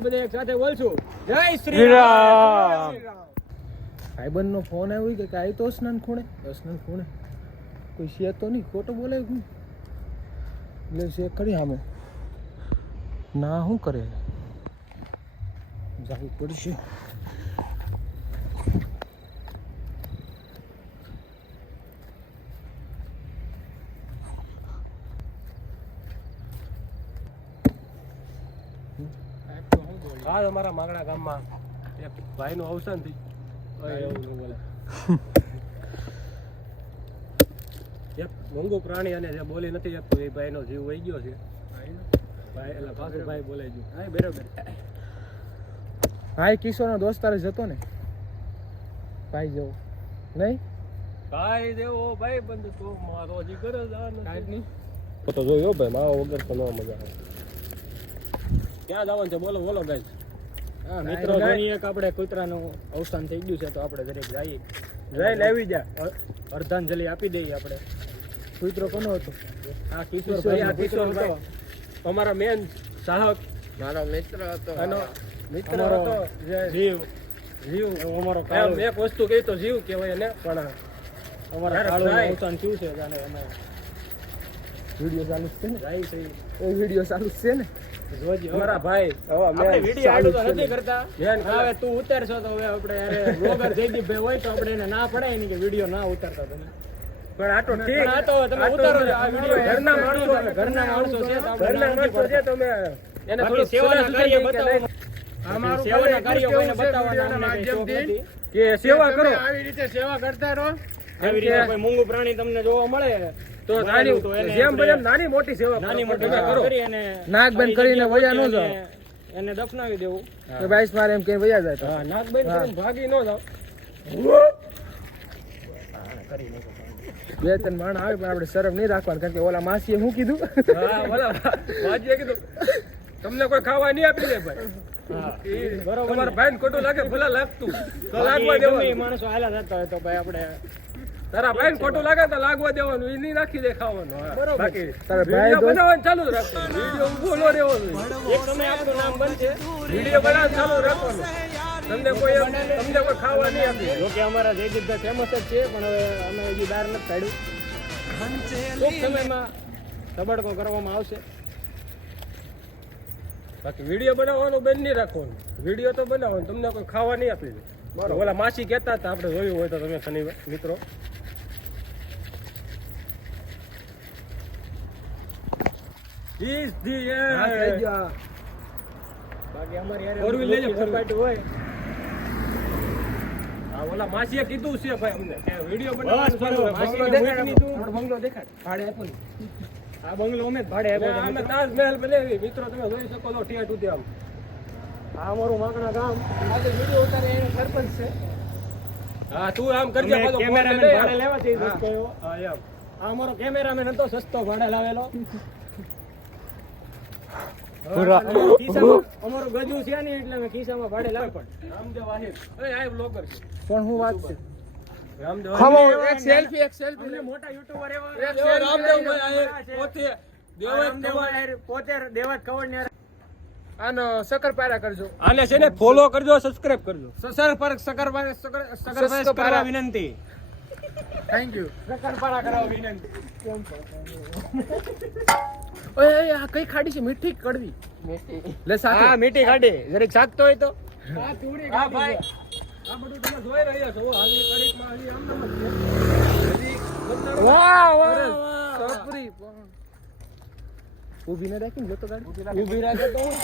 બધા એક સાથે બોલશું જય શ્રી રામ. ભાઈબંધ નો ફોન આવ્યો કે કાઈ તો સ્નાન ખૂણે કોઈ છે તો નહીં, ખોટો બોલે હું એટલે છે કરી સામે ના શું કરે જવું પડશે. હા, અમારા માંગણા ગામમાં એક ભાઈનું અવસાન થયું. એક મોંઘું પ્રાણી અને જે બોલી નથી શકતું એ ભાઈનો જીવ વહી ગયો છે. ભાઈ એટલે ભાઈ બોલાઈ ગયું. હા બરાબર. હા એ કિશોરનો દોસ્તાર જ હતો ને ભાઈ જેવો નહીં ભાઈ જેવો ભાઈ બંધ તો મારો જીગર જ આ નથી. તો જોયો ભાઈ માવો વગર તો ન મજા આવે. ક્યાં જવાનું છે બોલો બોલો ગાઈસ. હા મિત્રો ઘણી એક આપણે કૂતરાનું અવસાન થઈ ગયું છે તો આપણે દરેક જઈએ જઈને આવી જા અર્ધાંજલિ આપી દઈએ આપણે. કૂતરો કોનો હતો? આ કિશોર ભાઈ. આ કિશોર હતો અમારા મેન સાહક, મારો મિત્ર હતો, એનો મિત્ર હતો જીવ અમારો કાળો. એક વસ્તુ કહી તો જીવ કહેવાય ને, પણ અમારા કાળું અવસાન થયું છે જાણે અમે વિડિયો ચાલુ છે ને જાય છે એ વિડિયો ચાલુ છે ને અમારા ભાઈ. આપણે વિડિયો આડું તો નથી કરતા. હવે તું ઉતારશો તો હવે આપણે બ્લોગર જયદીપભાઈ હોય તો આપણે એને ના પડાય નહીં કે વિડિયો ના ઉતારતા તમે. પણ આ તો ઠીક, આ તો તમે ઉતારો છો. આ વિડિયો ઘરના માણસો છે તો આપણે તમે એને થોડી સેવાના કાર્ય બતાવો. અમારું સેવાના કાર્ય કોઈને બતાવવાના માધ્યમથી કે સેવા કરો, આવી રીતે સેવા કરતા રહો. આવી રીતે કોઈ મૂંગું પ્રાણી તમને જોવા મળે તો નાની જેમ બને નાની મોટી સેવા નાની મોટી કરો. કરી અને નાક બંધ કરીને વયા ન જાવ, એને દફનાવી દેવું. કે બાઈસ મારે એમ કે વયા જાય તો હા, નાક બંધ કરીને ભાગી ન જાવ. બે ત્રણ માણસ આવે પણ આપણે શરમ નહીં રાખવાનું, કારણ કે ઓલા માસીએ શું કીધું? હા ઓલા વાજીએ કીધું તમને કોઈ ખાવા નહીં આપી દે ભાઈ. હા બરોબર. તમારા ભાઈને ખોટું લાગે ભલા લાગતું તો લાગવા દેવાનું. માણસો હાલા જતા હોય તો ભાઈ આપણે તારા ભાઈને ખોટું લાગે તો લાગવા દેવાનું, એ નહીં નાખી દે ખાવાનું. હા, બરોબર. બાકી તારા ભાઈ વિડીયો બનાવવાનું ચાલુ જ રાખવાનું. વિડીયો ઊભો ન રહેવો જોઈએ. એક સમય આપણું નામ બનશે. વિડીયો બનાવવાનું ચાલુ રાખવાનું. તમને કોઈ ખાવા નહીં આપી. જો કે અમારા જયદીપભાઈ ફેમસ જ છે, પણ હવે અમે હજી બહાર નથી કાઢ્યું. ટૂંક સમયમાં તબડકો કરવામાં આવશે. બાકી વિડીયો બનાવવાનું બંધ નહીં રાખવાનું. વિડીયો તો બનાવવાનું, તમને કોઈ ખાવા નહીં આપી દે. ઓલા માસી કહેતા હતા, આપણે જોયું હોય તો તમે શનિવાર મિત્રો. Is the end. બાકી અમારી યારે Four wheel લઈ લે, four wheel. સપાટી હોય. હા, ઓલા માસીએ કીધું છે ભાઈ અમને કે વિડીયો બસ બનાવવાનું ચાલુ બંગલો રાખો. દેખાડ મૂકની તું. આપણો બંગલો દેખાડ. ભાડે આપ્યો ને. આ બંગલો અમે જ ભાડે આપ્યો છે અમે મિત્રો. તાજમહેલ બનાવી મિત્રો, તમે જોઈ શકો છો ઠેઠ સુધી આમ. આ અમારું માકણા ગામ. આજે વિડીયો ઉતારે એનો સરપંચ છે. હા, તું આમ કરજે પાછો phone કેમેરામેન લઈ લે. ભાડે લેવા જઈ હા. કયો. હા, એમ. આ અમારો કેમેરામેન હતો, સસ્તો ભાડે લાવેલો. ખિસ્સામાં અમારું ગજુ છે ને એટલે અમે ખિસ્સામાં ભાડે લાવે. પણ રામદેવ આહિર. એ આ બ્લોગર છે. પણ હું વાત છે રામદેવ એક સેલ્ફી મોટા યુટ્યુબર એવા રામદેવભાઈ આહિર પોતે પોતે દેવાત કવડ ને આનો શક્કરપારા કરજો. આને છે ને ફોલો કરજો, સબસ્ક્રાઇબ કરજો. શક્કરપારા કરવા વિનંતી. Thank you. શક્કરપારા કરવા વિનંતી. ઓય આ કઈ ખાડી છે? મીઠી કડવી? લે સાથે. હા મીઠી ખાડી. જરીક સાકતો હોય તો. હા ભાઈ, આ બધું તમે જોઈ રહ્યા છો. હાલની તારીખમાં હજી આમ નામ જ છે. હજી બદલાનો વાહ વાહ સપરી ઊભી ન રાખીને જોતો ગાડી ઊભી રાખે તો હું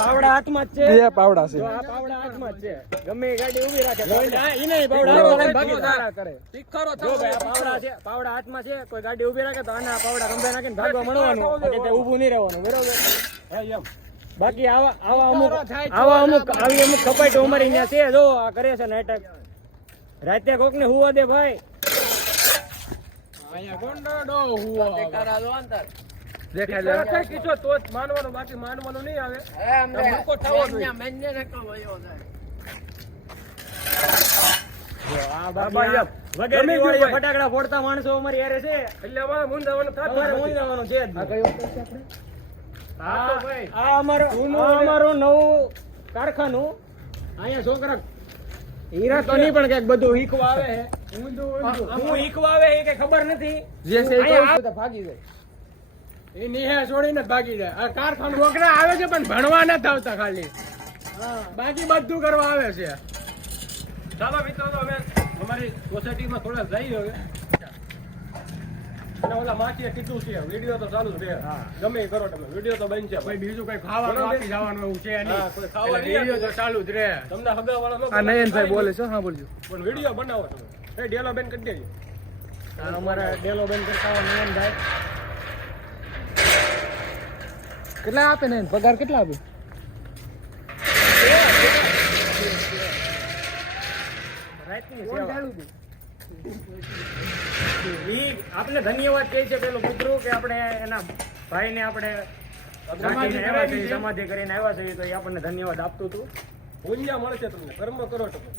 પાવડા હાથમાં જ છે. બે પાવડા છે. આ પાવડા હાથમાં જ છે. ગમે એ ગાડી ઊભી રાખે ઈ નહીં પાવડા ભાગી તારા કરે. તીખરો જો ભાઈ આ પાવડા છે, પાવડા હાથમાં છે. કોઈ ગાડી ઊભી રાખે તો આના પાવડા રંભે નાખીને ભાગવા મળવાનું, બાકી તે ઊભું નહીં રહેવાનું. બરોબર. એમ બાકી આવા અમુક આવી અમુક કપાઈટો અમારી ત્યાં છે. જો આ કરે છે નાટક. રાતે કોક ને હુવા દે ભાઈ. અહીંયા ગોંડો હુવા દેખાય કીધો તો જ માનવાનું, બાકી માનવાનું નહીં આવે. મૂકો થવો જોઈએ. વગર દિવાળીએ ફટાકડા ફોડતા માણસો અમારી યારે છે, એટલે અમારે મૂંઝાવાનું અમારે મૂંઝાવાનું છે જ નહીં. આ અમારું નવું કારખાનું. અહીંયા છોકરા હીરા તો નહીં પણ કઈક બધું હીખવા આવે છે. હું હીખવા આવે એ કઈ ખબર નથી. ભાગી જાય એ નિહા છોડીને ભાગી જાય. આ કારખાનું છોકરા આવે છે પણ ભણવા નથી આવતા, ખાલી બાકી બધું કરવા આવે છે. ચાલો મિત્રો, તો અમે અમારી સોસાયટીમાં થોડા જઈએ હવે. અને ઓલા માસીએ કીધું છે વિડીયો તો ચાલુ જ રહે. ગમે એ કરો તમે, વિડીયો તો બનશે. કોઈ બીજું કઈ ખાવાનું આપી જવાનું એવું છે નહીં. હા, કોઈ ખાવા નહીં વિડીયો તો ચાલુ જ રહે. તમને હગાવાળા આ નયનભાઈ બોલે છે. હા, બોલજો. પણ વિડીયો બનાવો તમે. એ ડેલો બેન કરી દેજો. અમારા ડેલો બેન કરતા નયનભાઈ કેટલા આપે ને પગાર કેટલા આપે? આપણે ધન્યવાદ કહે છે પેલું કૂતરું કે આપણે એના ભાઈને આપણે સમાધિ કરીને આવ્યા છે, તો એ આપણને ધન્યવાદ આપતું હતું. પુણ્ય મળશે તમને, કર્મ કરો તમે.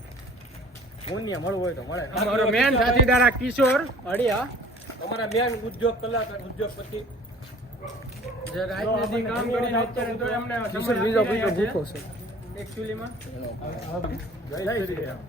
પુણ્ય મળવું હોય તો મળે. અમારો મેન સાથીદાર આ કિશોર અડિયા, અમારા મેન ઉદ્યોગ કલાકાર, ઉદ્યોગપતિ. જે રાતને કામ કરીને અત્યારે તો એમને સમય આપી રહ્યા છે. એકચ્યુઅલીમાં જય શ્રી રામ.